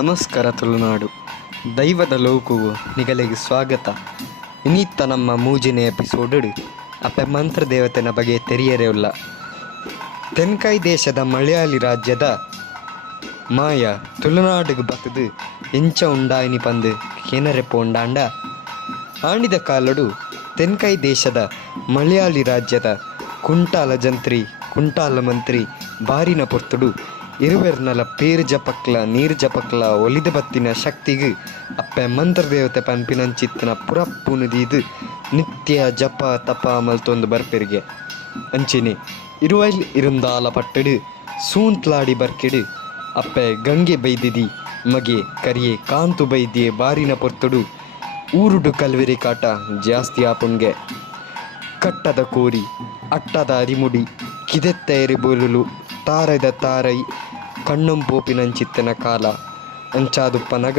ನಮಸ್ಕಾರ ತುಳುನಾಡು. ದೈವದ ಲೋಕವು ನಿಗಲಿಗೆ ಸ್ವಾಗತ. ಇನ್ನಿತ್ತ ನಮ್ಮ ಮೂಜಿನ ಎಪಿಸೋಡ್ ಅಪ್ಪ ಮಂತ್ರ ದೇವತೆನ ಬಗ್ಗೆ ತೆರಿಯರೇ ಉಲ್ಲ. ತೆನ್ಕೈ ದೇಶದ ಮಲಯಾಳಿ ರಾಜ್ಯದ ಮಾಯ ತುಳುನಾಡಿಗೆ ಬತ್ತದು ಎಂಚ ಉಂಡಾಯಿನಿ ಪಂದು ಕೇನರೆ ಪೋಂಡಾಂಡ ಆಂಡಿದ ಕಾಲಡು ತೆನ್ಕೈ ದೇಶದ ಮಲಯಾಳಿ ರಾಜ್ಯದ ಕುಂಟಾಲ ಮಂತ್ರಿ ಬಾರಿನ ಪೊರ್ತುಡು ಇರುವೆರ್ನಲ ಪೇರು ಜಪಕ್ಲ ನೀರು ಜಪಕ್ಲ ಒಲಿದ ಬತ್ತಿನ ಶಕ್ತಿಗೆ ಅಪ್ಪ ಮಂತ್ರ ದೇವತೆ ಪಂಪಿನಂಚಿತ್ತಿನ ಪುರಪ್ಪುನುದಿದು ನಿತ್ಯ ಜಪ ತಪ ಮಲ್ತೊಂದು ಬರ್ಪೆರಿಗೆ ಅಂಚಿನಿ ಇರುವೈಲ್ ಇರುಂದಾಲ ಪಟ್ಟಡು ಸೂಂತ್ಲಾಡಿ ಬರ್ಕೆಡು ಅಪ್ಪ ಗಂಗೆ ಬೈದಿದಿ ಮಗೆ ಕರಿಯೆ ಕಾಂತು ಬೈದ್ಯೆ ಬಾರಿನ ಪೊರ್ತುಡು ಊರುಡು ಕಲ್ವೆರಿ ಕಾಟ ಜಾಸ್ತಿ ಆಪುನ್ಗೆ ಕಟ್ಟದ ಕೋರಿ ಅಟ್ಟದ ಅರಿಮುಡಿ ಕಿದೆತ್ತ ಎರಿಬೋಲುಲು ತಾರೈದ ತಾರೈ ಕಣ್ಣಂ ಪೋಪಿನಂಚಿತ್ತಿನ ಕಾಲ ಅಂಚಾದುಪ್ಪನಗ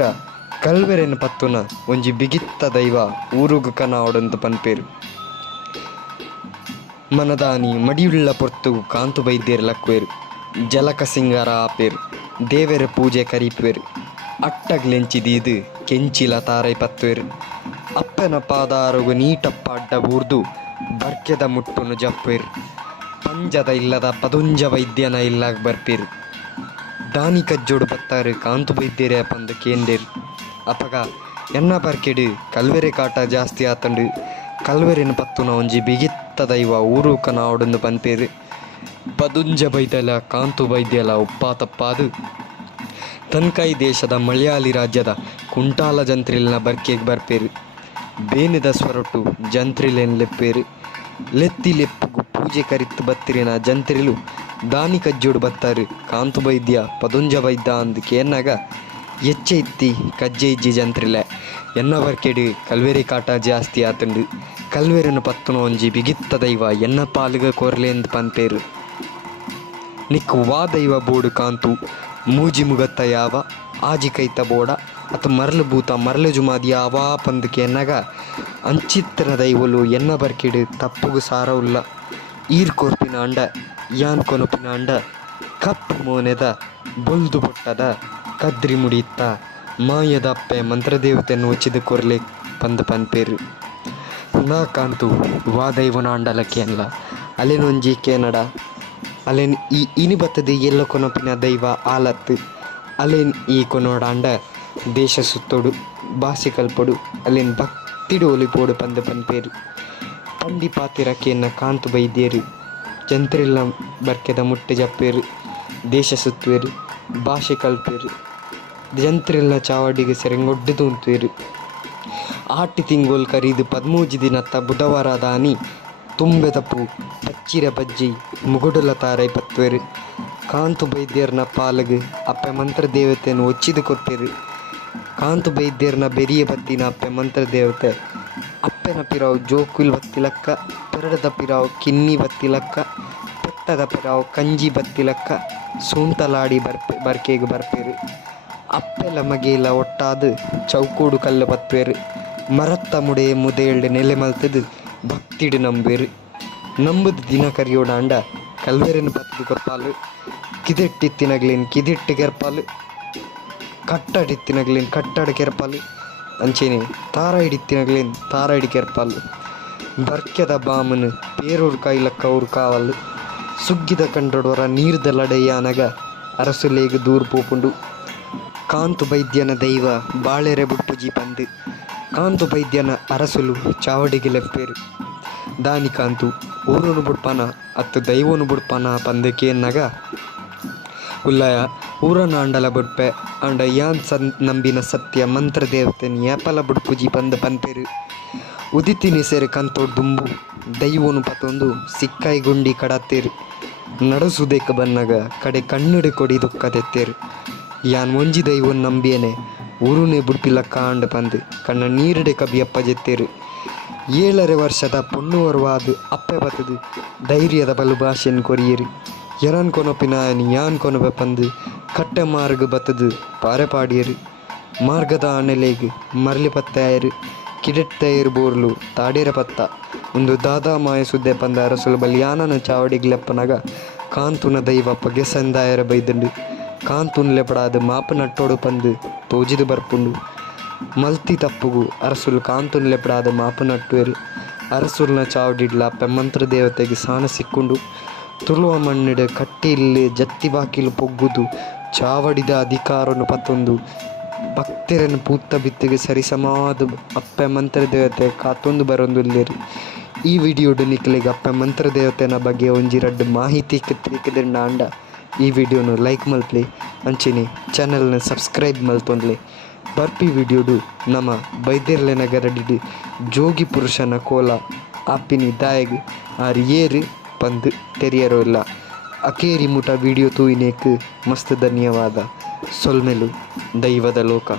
ಕಲ್ವೆರೆನ ಪತ್ತುನ ಒಂಜಿ ಬಿಗಿತ್ತ ದೈವ ಊರುಗು ಕನ ಒಡಂದು ಪನ್ಪೇರು ಮನದಾನಿ ಮಡಿಯುಳ್ಳ ಪೊರ್ತುಗು ಕಾಂತು ಬೈದ್ಯರು ಲಕ್ವೇರು ಜಲಕ ಸಿಂಗಾರ ಆಪೇರು ದೇವರ ಪೂಜೆ ಕರಿಪೇರು ಅಟ್ಟಗ್ಲೆಂಚಿದೀದು ಕೆಂಚಿಲ ತಾರೈ ಪತ್ವೇರು ಅಪ್ಪನ ಪಾದಾರುಗು ನೀಟಪ್ಪ ಅಡ್ಡ ಬೂರ್ದು ಬರ್ಕೆದ ಮುಟ್ಟುನು ಜಪ್ಪೇರು ಪಂಜದ ಇಲ್ಲದ ಪದುಂಜ ವೈದ್ಯನ ಇಲ್ಲಾಗ ಬರ್ಪೇರು ದಾನಿ ಕಜ್ಜೋಡು ಬತ್ತಾರು ಕಾಂತು ಬೈದ್ಯರೇ ಪಂದು ಕೇಂದೇರು ಅಪಗ ಎನ್ನ ಬರ್ಕೆಡು ಕಲ್ವೆರೆ ಕಾಟ ಜಾಸ್ತಿ ಆತಂಡು ಕಲ್ವೆರೆನ ಪತ್ತುನ ಒಂಜಿ ಬಿಗಿತ್ತ ದೈವ ಊರು ಕನ ಒಡಂದು ಪನ್ಪೇರು ಪದುಂಜ ಬೈದ್ಯಲ ಕಾಂತು ಬೈದ್ಯಲ ಉಪ್ಪಾತಪ್ಪಾದು ತನ್ಕೈ ದೇಶದ ಮಲಯಾಳಿ ರಾಜ್ಯದ ಕುಂಟಾಲ ಜಂತ್ರಿಲಿನ ಬರ್ಕೆಗೆ ಬರ್ಪೇರು ಬೇನಿದ ಸ್ವರೊಟ್ಟು ಜಂತ್ರಿಲೇನು ಲೆಪ್ಪೇರು ಲೆತ್ತಿ ಲೆಪ್ಪುಗು ಪೂಜೆ ಕರಿತ್ತು ಬತ್ತಿರಿನ ಜಂತ್ರಿಲು ದಾನಿ ಕಜ್ಜೋಡು ಬತ್ತಾರು ಕಾಂತು ಬೈದ್ಯ ಪದುಂಜ ವೈದ್ಯ ಅಂದಕ್ಕೆ ಎನ್ನಾಗ ಎಚ್ಚೆ ಇತ್ತಿ ಕಜ್ಜೆ ಇಜ್ಜಿ ಜಂತ್ರಿಲೆ ಎನ್ನ ಬರ್ಕೆಡು ಕಲ್ವೆರಿ ಕಾಟ ಜಾಸ್ತಿ ಆತಂಡು ಕಲ್ವೆರನ ಪತ್ತುನ ಒಂಜಿ ಬಿಗಿತ್ತ ದೈವ ಎನ್ನ ಪಾಲುಗ ಕೊರ್ಲೆಂದು ಪನ್ಪೇರು ನಿಕ್ಕು ವಾ ದೈವ ಬೋಡು ಕಾಂತು ಮೂಜಿ ಮುಗತ್ತ ಯಾವ ಆಜಿ ಕೈತ ಬೋಡ ಅತು ಮರಳು ಭೂತ ಮರಳು ಜುಮಾದಿ ಯಾವಾ ಪಂದಕ್ಕೆ ಎನ್ನಗ ಅಂಚಿತ್ತಿನ ದೈವಲು ಎನ್ನ ಬರ್ಕಿಡು ತಪ್ಪುಗು ಸಾರ ಉಲ್ಲ ಈರ್ ಕೊರ್ಪಿನ ಅಂಡ ಯಾನ್ ಕೊನಪಿನ ಅಂಡ ಕಪ್ಪು ಮೋನೆದ ಬೊಲ್ದು ಬೊಟ್ಟದ ಕದ್ರಿ ಮುಡಿಯಿತ್ತ ಮಾಯದ ಅಪ್ಪೆ ಮಂತ್ರದೇವತೆಯನ್ನು ಒಚ್ಚಿದ ಕೊರ್ಲೆ ಪಂದ ಪನ್ಪೇರು ನಾ ಕಾಂತು ವಾ ದೈವನ ಅಂಡಲಕ್ಕೆ ಅಲ್ಲ ಅಲ್ಲೇನೊಂಜಿ ಕೇನಡ ಅಲ್ಲೇನು ಇನಿ ಬತ್ತದ ಎಲ್ಲ ಕೊನಪಿನ ದೈವ ಆಲತ್ತು ಅಲ್ಲೇನು ಈ ಕೊನೋಡ ಅಂಡ ದೇಶ ಸುತ್ತೋಡು ಭಾಷೆ ಕಲ್ಪೊಡು ಅಲ್ಲೇನು ಭಕ್ತಿಡು ಒಲಿಪೋಡು ಪಂದ ಪನ್ಪೇರು ಪಂಡಿ ಪಾತಿರಕ್ಕೆನ್ನ ಕಾಂತು ಬೈದ್ಯರು ಜಂತ್ರಿಲ್ಲ ಬರ್ಕೆದ ಮುಟ್ಟೆ ಜಪ್ಪೇರು ದೇಶ ಸುತ್ತುವೇರು ಭಾಷೆ ಕಲ್ಪೇರು ಜಂತ್ರಿಲ್ಲ ಚಾವಡಿಗೆ ಸೆರೆಂಗೊಡ್ಡು ತೂಂತುವೇರು ಆಟಿ ತಿಂಗೋಲ್ ಕರೀದು 13 ದಿನತ್ತ ಬುಧವಾರ ದಾನಿ ತುಂಬೆದಪ್ಪು ಪಚ್ಚಿರ ಬಜ್ಜಿ ಮುಗುಡುಲ ತಾರೈ ಪತ್ವೇರು ಕಾಂತು ಬೈದ್ಯರ್ನ ಪಾಲಗು ಅಪ್ಪೆ ಮಂತ್ರ ದೇವತೆಯನ್ನು ಒಚ್ಚಿದು ಕೊರ್ಪೇರು ಕಾಂತು ಬೈದ್ಯರ್ನ ಬೆರಿಯ ಬತ್ತಿನ ಅಪ್ಪೆ ಮಂತ್ರ ದೇವತೆ ಅಪ್ಪೆನ ಪಿರಾವು ಜೋಕುಲ್ ಬತ್ತಿಲಕ್ಕ ಪೆರಡದ ಪಿರಾವು ಕಿನ್ನಿ ಬತ್ತಿಲಕ್ಕ ಪೆಟ್ಟದ ಪಿರಾವು ಕಂಜಿ ಬತ್ತಿಲಕ್ಕ ಸೂಂತಲಾಡಿ ಬರ್ಕೆಗೆ ಬರ್ಪೇರು ಅಪ್ಪೆಲ ಮಗೇಲ ಒಟ್ಟಾದು ಚೌಕೂಡು ಕಲ್ಲು ಬತ್ವೇರು ಮರತ್ತ ಮುಡೆ ಮುದೇಳ್ಡು ನೆಲೆ ಮಲ್ತದು ಭಕ್ತಿಡು ನಂಬೇರು ನಂಬುದು ದಿನ ಕರಿಯೋಡಾಂಡ ಕಲ್ವೆರೆನ ಪತ್ತದು ಕೊರ್ಪಾಲು ಕಿದೆಟ್ಟಿತ್ತಿನಗ್ಲೇನು ಕಿದೆಟ್ಟು ಕೆರ್ಪಾಲು ಕಟ್ಟಡಿತ್ತಿನಗ್ಲೇನು ಕಟ್ಟಡ ಕೆರ್ಪಾಲು ಅಂಚೇನೆ ತಾರ ಹಿಡಿತ್ತಿನಗ್ಲೇನು ತಾರ ಹಿಡಿ ಕೆರ್ಪಾಲು ಬರ್ಕೆದ ಬಾಮನು ಪೇರೂರು ಕಾಯ್ಲಕ್ಕ ಅವ್ರು ಕಾವಲು ಸುಗ್ಗಿದ ಕಂಡೊಡವರ ನೀರ್ದ ಲಡೆಯಾನಗ ಅರಸುಲೇಗ ದೂರ ಪೋಪುಂಡು ಕಾಂತು ಬೈದ್ಯನ ದೈವ ಬಾಳೆರೆ ಬುಡ್ಪುಜಿ ಪಂದು ಕಾಂತು ಬೈದ್ಯನ ಅರಸುಲು ಚಾವಡಿಗೆ ಲೆಪ್ಪೇರು ದಾನಿ ಕಾಂತು ಊರನು ಬುಡ್ಪನ ಅತ್ತು ದೈವನು ಬುಡ್ಪನ ಪಂದಕ್ಕೆ ಎನ್ನಗ ಉಲ್ಲಯ ಊರನ ಅಂಡಲ ಬುಡ್ಪೆ ಅಂಡ ಯಾನ್ ನಂಬಿನ ಸತ್ಯ ಮಂತ್ರ ದೇವತೆನ ಏಪಲ ಬುಡ್ಪುಜಿ ಪಂದ ಪನ್ಪೇರು ಉದಿತಿನಿ ಸೇರಿ ಕಂತೋಡ್ ದುಂಬು ದೈವನು ಪತ್ತೊಂದು ಸಿಕ್ಕಾಯಿ ಗುಂಡಿ ಕಡತ್ತೇರು ನಡಸುದೇಕ ಬನ್ನಗ ಕಡೆ ಕಣ್ಣಿಡು ಕೊಡಿ ದುಃಖದೆತ್ತೇರು ಯಾನ್ ಒಂಜಿ ದೈವನ್ ನಂಬಿಯೇನೆ ಊರುನೇ ಬುಡ್ಪಿಲಕ್ಕ ಅಂಡ ಪಂದು ಕಣ್ಣ ನೀರಡೆ ಕಬಿಯಪ್ಪ ಜೆತ್ತೇರು 7 ವರ್ಷದ ಪೊಣ್ಣುವರ್ವಾದು ಅಪ್ಪೆ ಬತ್ತದು ಧೈರ್ಯದ ಬಲು ಭಾಷೆಯನ್ನು ಕೊರಿಯೇರು ಎರನ್ ಕೊನೊಪಿನಾಯನಿ ಯಾನ್ ಕೊನೊಬೆ ಪಂದು ಕಟ್ಟೆ ಮಾರ್ಗ ಬತ್ತದು ಪಾರೆ ಪಾಡಿಯರು ಮಾರ್ಗದ ಆನೆಲೆಗ್ ಮರಳಿ ಪತ್ತಾಯರು ಕಿಡೆಟ್ಟೇರು ಬೋರ್ಲು ತಾಡೇರ ಪತ್ತ ಒಂದು ದಾದಾ ಮಾಯ ಸುದ್ದೆ ಪಂದ ಅರಸುಲು ಬಲಿಯಾನನ ಚಾವಡಿಗ್ಲೆಪ್ಪನಗ ಕಾಂತುನ ದೈವ ಪಗೆಸಂದಾಯರ ಬೈದಂಡು ಕಾಂತುನ್ಲೆ ಪಡಾದು ಮಾಪು ನಟ್ಟೋಡು ಪಂದು ತೋಜಿದು ಬರ್ಪುಂಡು. ಮಲ್ತಿ ತಪ್ಪುಗು ಅರಸುಲು ಕಾಂತುನ್ಲೆ ಪಡಾದು ಮಾಪು ನಟ್ಟುವೆರು. ಅರಸುಲ್ನ ಚಾವಡಿಡ್ಲ ಪೆಮ್ಮಂತ್ರ ದೇವತೆಗೆ ಸಾನ ಸಿಕ್ಕುಂಡು. ತುಳುವ ಮಣ್ಣಿಡು ಕಟ್ಟಿಲ್ಲಿ ಜತ್ತಿ ಬಾಕಿಲು ಪೊಗ್ಗುದು ಚಾವಡಿದ ಅಧಿಕಾರನು ಪತ್ತೊಂದು ಭಕ್ತರನ್ನು ಪೂತ್ತ ಬಿತ್ತಿಗೆ ಸರಿಸಮಾದ ಅಪ್ಪೆ ಮಂತ್ರ ದೇವತೆ ಕಾತೊಂದು ಬರೊಂದುಲ್ಲೇರು. ಈ ವಿಡಿಯೋಡು ನಿಕ್ಲಿಗೆ ಅಪ್ಪೆ ಮಂತ್ರ ದೇವತೆನ ಬಗ್ಗೆ ಒಂಜಿ ರಡ್ಡು ಮಾಹಿತಿ ತಿಕ್ಕದಿಂಡ ಅಂಡ ಈ ವಿಡಿಯೋನು ಲೈಕ್ ಮಲ್ಪಲಿ ಅಂಚಿನಿ ಚಾನಲ್ನ ಸಬ್ಸ್ಕ್ರೈಬ್ ಮಲ್ತೊಂದ್ಲಿ. ಬರ್ಪಿ ವಿಡಿಯೋಡು ನಮ್ಮ ಬೈದೆರ್ಲೆ ನಗರಡಿಡು ಜೋಗಿ ಪುರುಷನ ಕೋಲ ಆಪಿನಿ ದಾಯಗ್ ಆರು ಏರು ಪಂದು ತೆರಿಯರೋ ಇಲ್ಲ. ಅಕೇರಿ ಮುಟ ವಿಡಿಯೋ ತೂಯಿನೇಕ್ ಮಸ್ತ್ ಧನ್ಯವಾದ. ಸೊಲ್ಮೆಲು ದೈವದ ಲೋಕ.